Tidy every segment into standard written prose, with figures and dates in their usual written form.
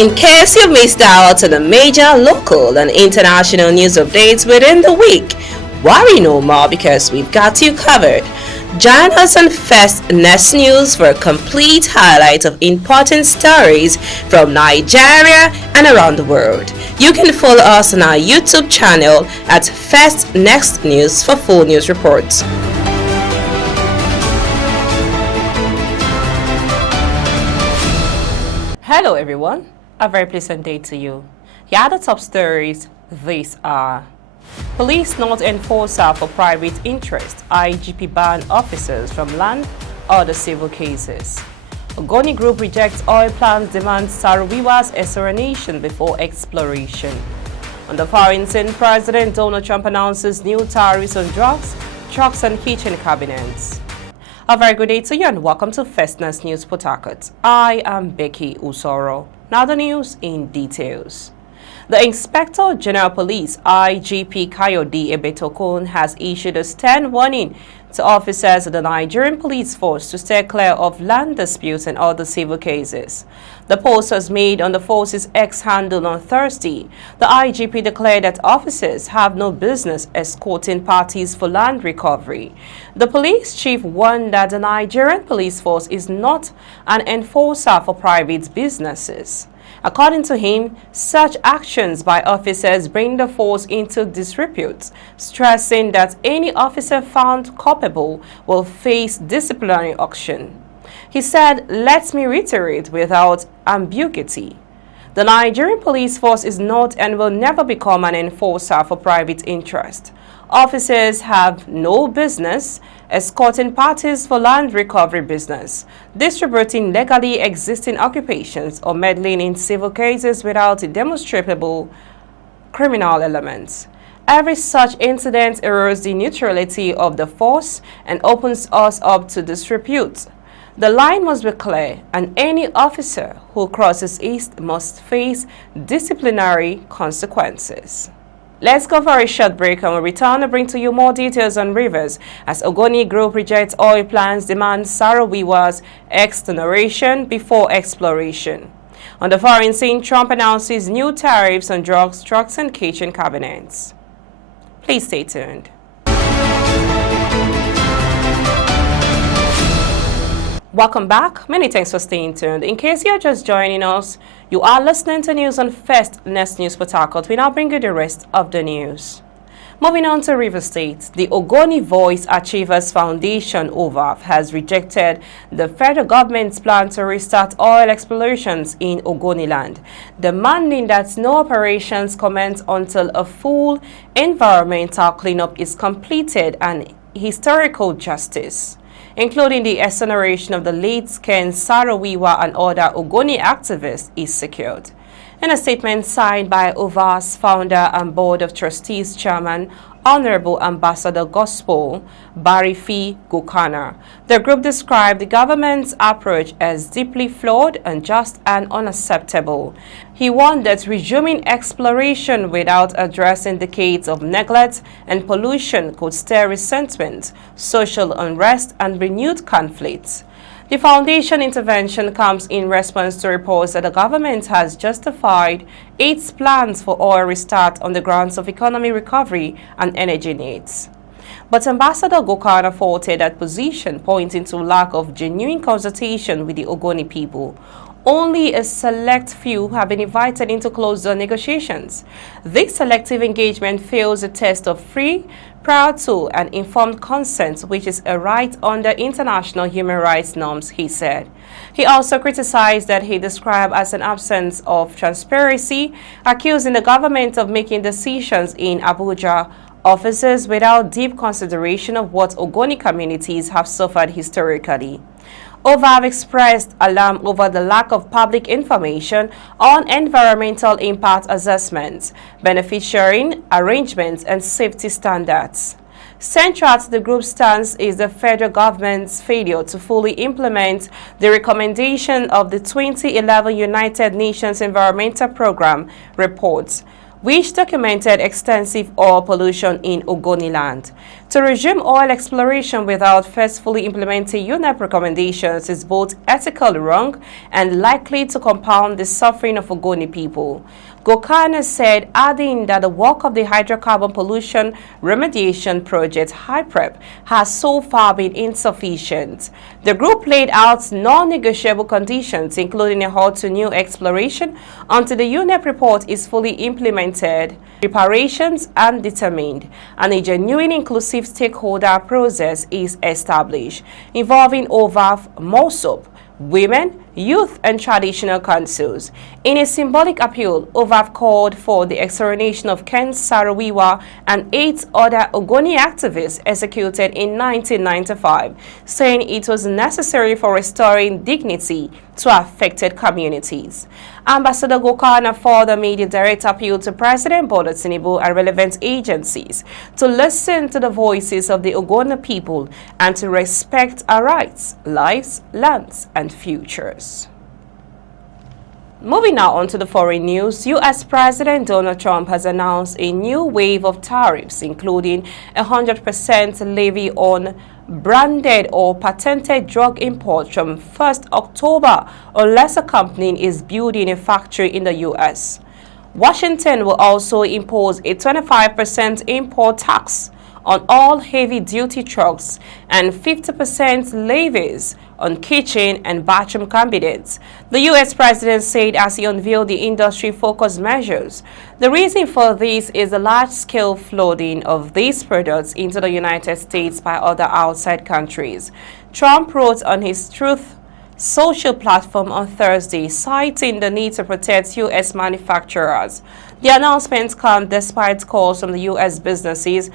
In case you missed out on the major local and international news updates within the week, worry no more because we've got you covered. Join us on First Next News for a complete highlight of important stories from Nigeria and around the world. You can follow us on our YouTube channel at First Next News for full news reports. Hello everyone, a very pleasant day to you. Here are the top stories. These are: Police not enforcer for private interest. IGP ban officers from land or civil cases. Ogoni group rejects oil plants, demands Saro-Wiwa's exoneration before exploration. On the foreign scene, President Donald Trump announces new tariffs on drugs, trucks and kitchen cabinets. A very good day to you and welcome to First News Port Harcourt. I am Becky Usoro. Now the news in details. The Inspector General Police, IGP Kayode Ebetokun, has issued a stern warning to officers of the Nigerian police force to stay clear of land disputes and other civil cases. The post was made on the force's X handle on Thursday. The IGP declared that officers have no business escorting parties for land recovery. The police chief warned that the Nigerian police force is not an enforcer for private businesses. According to him, such actions by officers bring the force into disrepute, stressing that any officer found culpable will face disciplinary action. He said, "Let me reiterate without ambiguity. The Nigerian police force is not and will never become an enforcer for private interest. Officers have no business escorting parties for land recovery business, distributing legally existing occupations, or meddling in civil cases without demonstrable criminal elements. Every such incident erodes the neutrality of the force and opens us up to disrepute. The line must be clear, and any officer who crosses it must face disciplinary consequences." Let's go for a short break and we'll return to bring to you more details on Rivers as Ogoni Group rejects oil plants, demands Saro-Wiwa's exoneration before exploration. On the foreign scene, Trump announces new tariffs on drugs, trucks and kitchen cabinets. Please stay tuned. Welcome back. Many thanks for staying tuned. In case you're just joining us, you are listening to news on First News Port Harcourt. We now bring you the rest of the news. Moving on to River State, the Ogoni Voice Achievers Foundation, OVAF, has rejected the federal government's plan to restart oil explorations in Ogoni land, demanding that no operations commence until a full environmental cleanup is completed and historical justice, including the exoneration of the late Ken Saro-Wiwa and other Ogoni activists, is secured. In a statement signed by OVA's founder and Board of Trustees Chairman, Honorable Ambassador Gospel Barifi Gokana, the group described the government's approach as deeply flawed, unjust and unacceptable. He warned that resuming exploration without addressing decades of neglect and pollution could stir resentment, social unrest and renewed conflicts. The foundation intervention comes in response to reports that the government has justified its plans for oil restart on the grounds of economic recovery and energy needs. But Ambassador Gokana faulted that position, pointing to lack of genuine consultation with the Ogoni people. Only a select few have been invited into closed-door negotiations. This selective engagement fails the test of free, prior to, and informed consent, which is a right under international human rights norms, he said. He also criticized that he described as an absence of transparency, accusing the government of making decisions in Abuja offices without deep consideration of what Ogoni communities have suffered historically. OVAV expressed alarm over the lack of public information on environmental impact assessments, benefit sharing, arrangements, and safety standards. Central to the group's stance is the federal government's failure to fully implement the recommendation of the 2011 United Nations Environmental Programme reports, which documented extensive oil pollution in Ogoni land. To resume oil exploration without first fully implementing UNEP recommendations is both ethically wrong and likely to compound the suffering of Ogoni people. Gokana said, adding that the work of the Hydrocarbon Pollution Remediation Project, HYPREP, has so far been insufficient. The group laid out non-negotiable conditions, including a halt to new exploration until the UNEP report is fully implemented, reparations are determined, and a genuine inclusive stakeholder process is established, involving OVAF, MOSOP, women, youth, and traditional councils. In a symbolic appeal, OVAF called for the exoneration of Ken Saro-Wiwa and 8 other Ogoni activists executed in 1995, saying it was necessary for restoring dignity to affected communities. Ambassador Gokana further made a direct appeal to President Bola Tinubu and relevant agencies to listen to the voices of the Ogoni people and to respect our rights, lives, lands, and futures. Moving now on to the foreign news, U.S. President Donald Trump has announced a new wave of tariffs, including a 100% levy on branded or patented drug imports from 1st October unless a company is building a factory in the U.S. Washington will also impose a 25% import tax on all heavy-duty trucks and 50% levies on kitchen and bathroom cabinets. The U.S. president said as he unveiled the industry-focused measures. The reason for this is the large-scale flooding of these products into the United States by other outside countries. Trump wrote on his Truth Social platform on Thursday, citing the need to protect U.S. manufacturers. The announcement comes despite calls from the U.S. businesses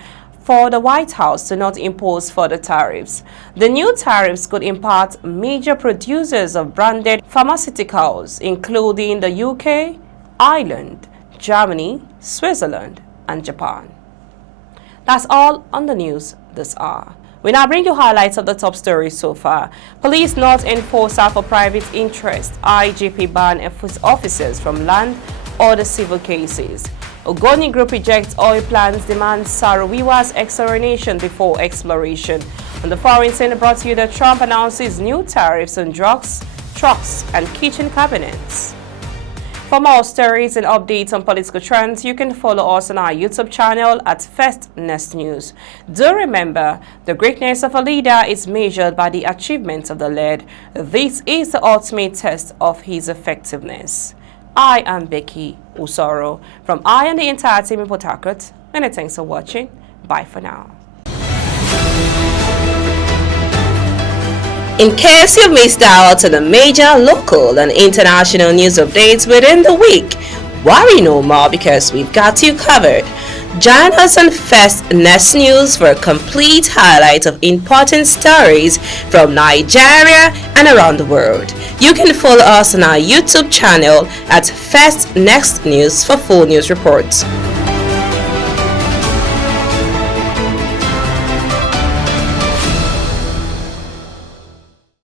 for the White House to not impose further tariffs. The new tariffs could impact major producers of branded pharmaceuticals, including the UK, Ireland, Germany, Switzerland, and Japan. That's all on the news this hour. We now bring you highlights of the top stories so far. Police not enforcer for private interest. IGP ban officers from land or the civil cases. Ogoni Group rejects oil plans, demands Saro-Wiwa's exoneration before exploration. On the foreign scene, brought to you that Trump announces new tariffs on drugs, trucks, and kitchen cabinets. For more stories and updates on political trends, you can follow us on our YouTube channel at First Next News. Do remember, the greatness of a leader is measured by the achievements of the led. This is the ultimate test of his effectiveness. I am Becky Usoro from I and the entire team in Port Harcourt. Many thanks for watching. Bye for now. In case you've missed out on the major local and international news updates within the week, worry no more because we've got you covered. Join us on First Next News for a complete highlight of important stories from Nigeria and around the world. You can follow us on our YouTube channel at First Next News for full news reports.